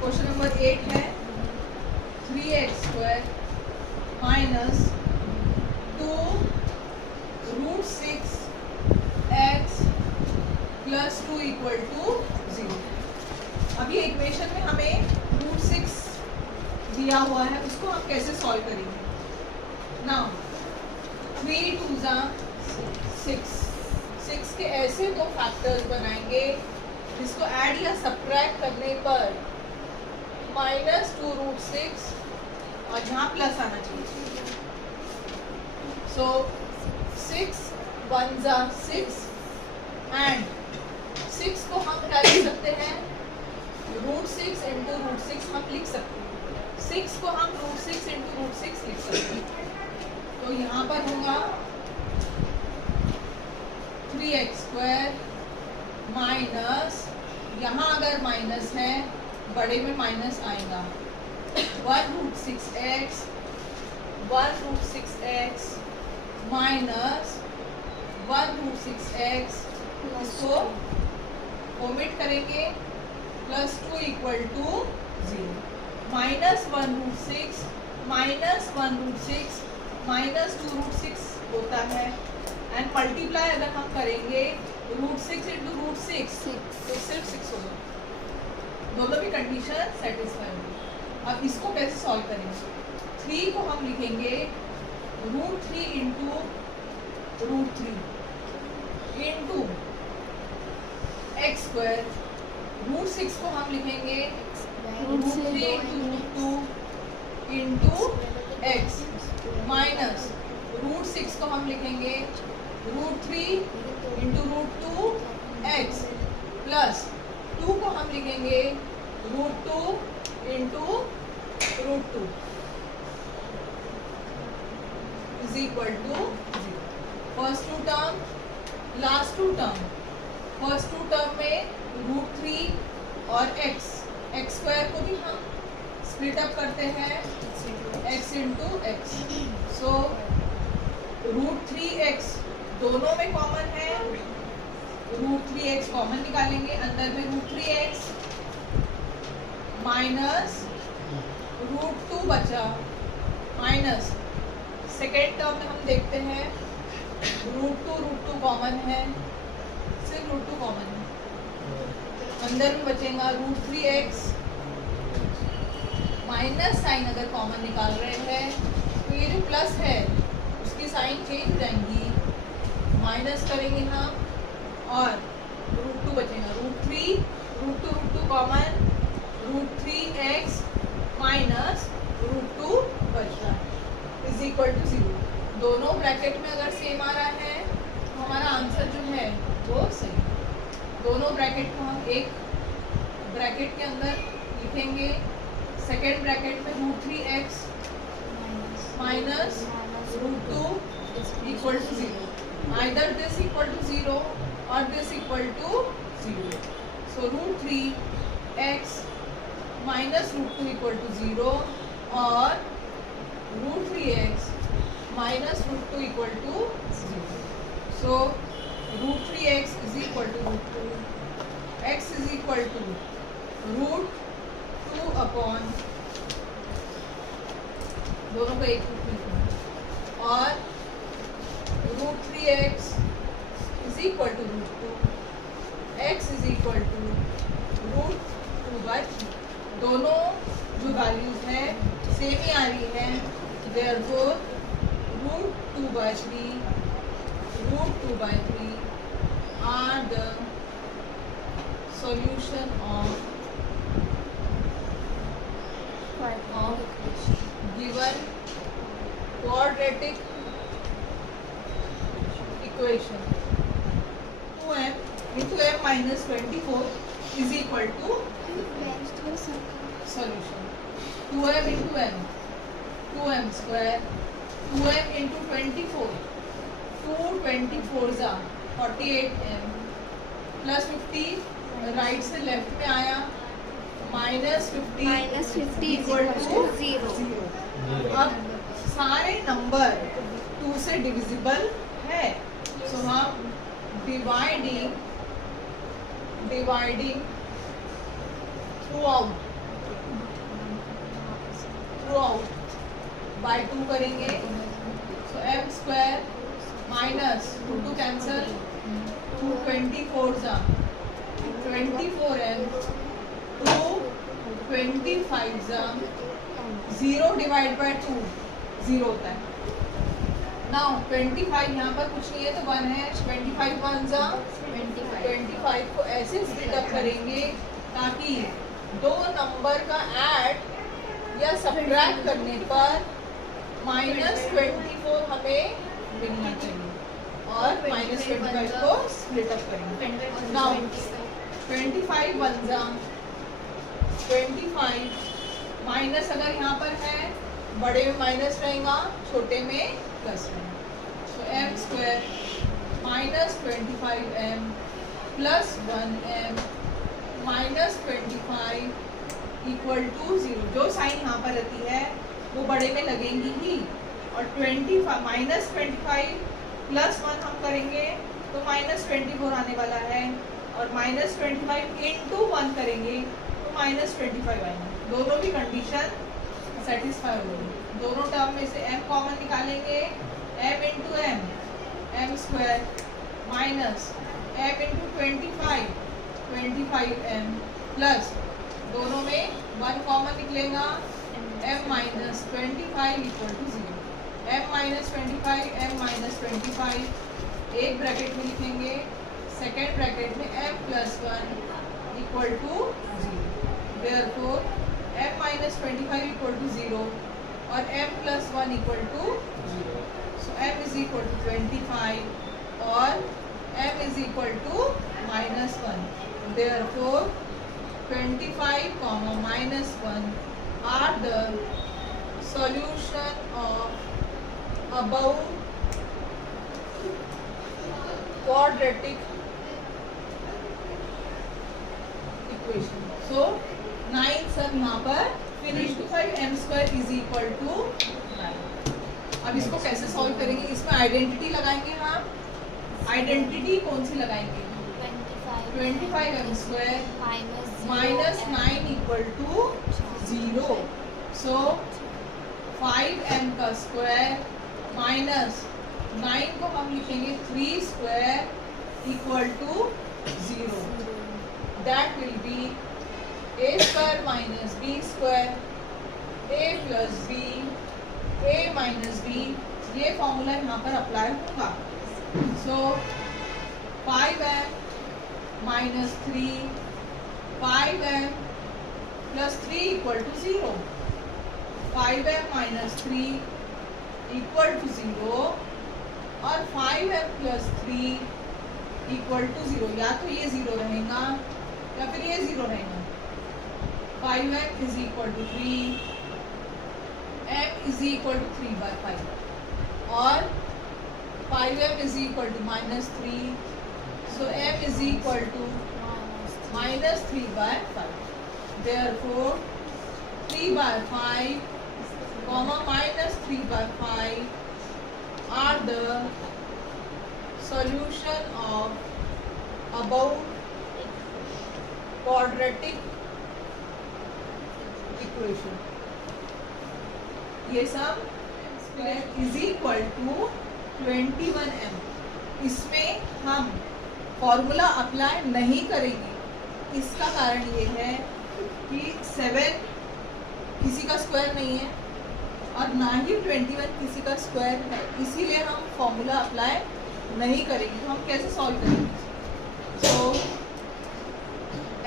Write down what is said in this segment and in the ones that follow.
Question number 8 है 3x² minus 2 root 6x plus 2 equal to 0। अभी equation में हमें रूट 6 दिया हुआ है, उसको हम कैसे सॉल्व करेंगे ना। 3 2 6 के ऐसे दो फैक्टर्स बनाएंगे जिसको ऐड या सब्ट्रैक्ट करने पर माइनस 2 रूट 6 और यहाँ प्लस आना चाहिए। सो 6 1 6 एंड 6 को हम क्या लिख सकते हैं, रूट 6 इंटू रूट 6 हम लिख सकते हैं। 6 को हम रूट 6 इंटू रूट 6 लिख सकते हैं। तो यहाँ पर होगा 3x² माइनस, यहाँ अगर माइनस है बड़े में माइनस आएगा, 1 root 6x minus 1 root 6x, इसको ओमिट करेंगे, plus 2 equal to 0। Minus 1 root 6 minus 1 root 6 minus 2 root 6 होता है, एंड मल्टीप्लाई अगर हम करेंगे रूट 6 इंटू रूट 6 तो सिर्फ 6 होगा। दोनों भी कंडीशन सेटिस्फाई होगी। अब इसको कैसे सॉल्व करेंगे, 3 को हम लिखेंगे root 3 into root 3 into x², root 6 को हम लिखेंगे root 3 into root 2 into x minus root 6 को हम लिखेंगे root 3 into root 2 x plus 2 को हम लिखेंगे root 2 into root 2 is equal to 0। First 2 term, last 2 term. First 2 term में रूट 3 और x² को भी हम स्प्लिट अप करते हैं x into x. So root 3x दोनों में कॉमन है, रूट 3x कॉमन निकालेंगे, अंदर में रूट 3x माइनस रूट 2 बचा, माइनस सेकेंड टर्म में हम देखते हैं रूट 2 कॉमन है, सिर्फ रूट 2 कॉमन है, अंदर में बचेगा रूट 3x, माइनस साइन अगर कॉमन निकाल रहे हैं तो ये जो प्लस है उसकी साइन चेंज हो जाएंगी, माइनस करेंगे हम और रूट 2 बचेगा, root 2 common, root 3x minus root 2 बच रहा है इज इक्वल टू 0। दोनों ब्रैकेट में अगर सेम आ रहा है तो हमारा आंसर जो है वो सही। दोनों ब्रैकेट को हम एक ब्रैकेट के अंदर लिखेंगे, सेकेंड ब्रैकेट में root 3x minus root 2 equal to 0, either this equal to 0 और this equal to 0। So root 3x minus root 2 equal to 0 और root 3x minus root 2 equal to 0। So root 3x is equal to root 2, x is equal to root 2 upon, दोनों को एक root लिखना, और root 3x is equal to root 2, x is equal to root 2/3। दोनों जो values है same ही आ रही है, therefore root 2/3 are the solution of given quadratic equation। 2m into m minus 24 is equal to solution 2m into m, 2m square, 2m into 24, 2 24s are 48m plus 50 right से left में आया, -50 equal to 0। अब सारे number 2 से divisible है, सो हम dividing dividing through out by 2 करेंगे, सो m square minus 2 cancel, 2 24 जा 24m, 2 25 जा 0 डिवाइड बाय 2 0 होता है। नाउ 25 यहाँ पर कुछ नहीं है तो 1 है, 25 1 जा 25 को ऐसे स्प्लिट अप करेंगे ताकि दो नंबर का ऐड या सब्ट्रैक्ट करने पर -24 हमें मिलना चाहिए और -25 को स्प्लिट अप करेंगे। नाउ 25 1 जा 25 माइनस, अगर यहाँ पर है बड़े में माइनस रहेगा, छोटे में प्लस रहेगा, so m square minus 25m plus 1m minus 25 equal to 0। जो साइन यहाँ पर रहती है वो बड़े में लगेंगी ही, और 25 माइनस 25 प्लस 1 हम करेंगे तो -24 आने वाला है, और -25 इंटू 1 करेंगे तो -25 आएगा। दोनों की कंडीशन सेटिस्फाई होगी। दोनों टर्म में से m कॉमन निकालेंगे, m into m square minus m into 25m plus दोनों में 1 कॉमन निकलेगा, m minus 25 equal to 0। m minus 25 m minus 25 एक ब्रैकेट में लिखेंगे, सेकेंड ब्रैकेट में m plus 1 equal to 0। Therefore m minus 25 equal to 0 और m plus 1 equal to 0। So m is equal to 25 और m is equal to -1। Therefore 25 comma -1 are the solution of above quadratic equation. So 9 सब यहाँ पर finish. 25m square is equal to 9। अब इसको कैसे solve करेंगे? इसमें आइडेंटिटी लगाएंगे हम। आइडेंटिटी कौन सी लगाएंगे? 25m square minus 9 equal to 0। So 5m का स्क्वायर माइनस 9 को हम लिखेंगे 3 square equal to 0। That will be a square minus b square, a plus b, a minus b। ये फॉर्मूला यहाँ पर अप्लाई होगा। So 5m minus 3, 5m plus 3 equal to 0, 5m minus 3 equal to 0 और 5m plus 3 equal to 0। या तो ये 0 रहेगा या फिर ये 0 रहेगा। 5m is equal to 3, m is equal to 3 by 5 और 5m is equal to -3, so m is equal to -3 by 5. Therefore 3 by 5 comma -3 by 5 are the solution of above quadratic equation. ये सब square is equal to 21m। इसमें हम formula apply नहीं करेंगे। इसका कारण ये है कि 7 किसी का स्क्वायर नहीं है और ना ही 21 किसी का स्क्वायर है, इसीलिए हम फॉर्मूला अप्लाई नहीं करेंगे। तो हम कैसे सॉल्व करेंगे? So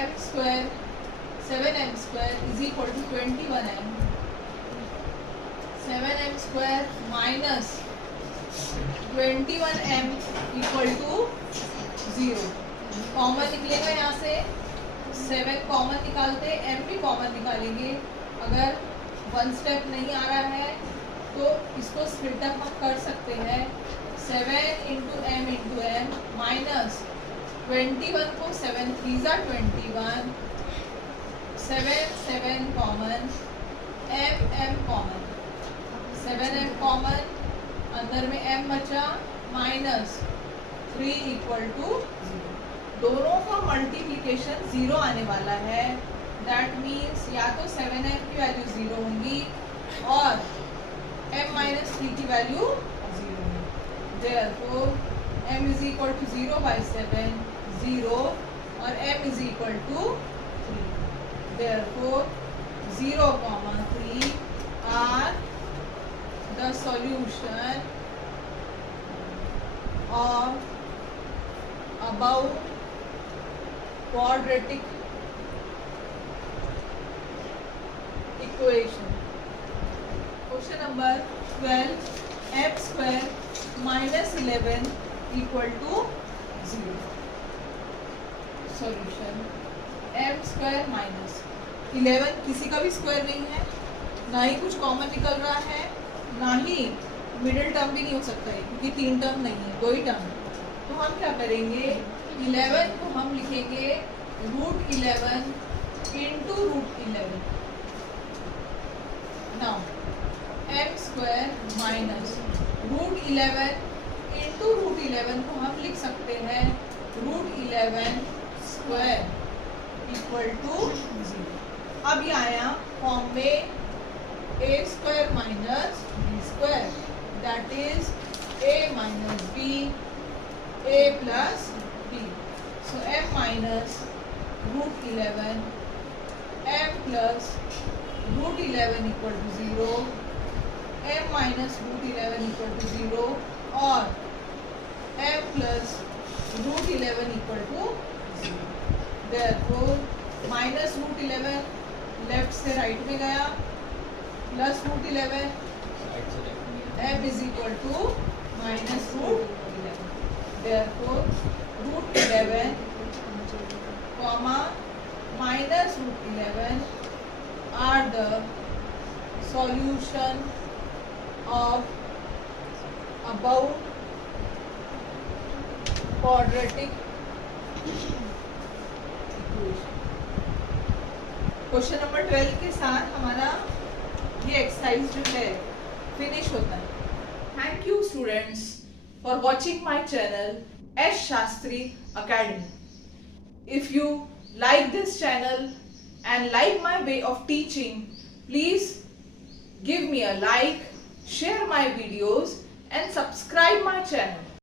m square 7m square is equal to 21m, 7m square minus 21m equal to 0। Common निकलेगा यहाँ से, 7 कॉमन निकालते, m भी कॉमन निकालेंगे। अगर 1 स्टेप नहीं आ रहा है तो इसको स्प्लिट अप हम कर सकते हैं। 7 इंटू m माइनस 21 को 7 3 जा 21, 7 common, m common, 7m common, अंदर में m बचा, -3 इक्वल टू 0। दोनों का मल्टीप्लिकेशन 0 आने वाला है। दैट मीन्स या तो 7m की वैल्यू 0 होंगी और m-3 की वैल्यू 0 होगी। Therefore m is equal to 0 by 7, 0 और m is equal to 3. Therefore 0, 3 are the solution of above quadratic equation. Question number 12, m square minus 11 equal to 0. Solution m square minus 11 किसी का भी square नहीं है, ना ही कुछ common निकल रहा है, ना ही मिडिल टर्म भी नहीं हो सकता है क्योंकि 3 टर्म नहीं है, 2 ही टर्म है। तो हम क्या करेंगे, 11 को हम लिखेंगे √11 into √11। Now m square minus √11 into √11 को हम लिख सकते हैं √11 स्क्वायर इक्वल टू 0। अब ये आया फॉर्म में a square minus b square, that is a minus b, a plus b। So m minus √11, m plus √11 equal to 0, m minus √11 equal to 0 और m plus √11 equal to 0। Therefore minus √11 left से right में गया, plus √11, m is equal to minus √11। Therefore √11 comma minus √11 are the solution of above quadratic equation। Question number 12 के साथ हमारा ये exercise जो है फिनिश होता है। Thank you students for watching my channel S Shastri academy. If you like this channel and like my way of teaching, please give me a like, share my videos and subscribe my channel.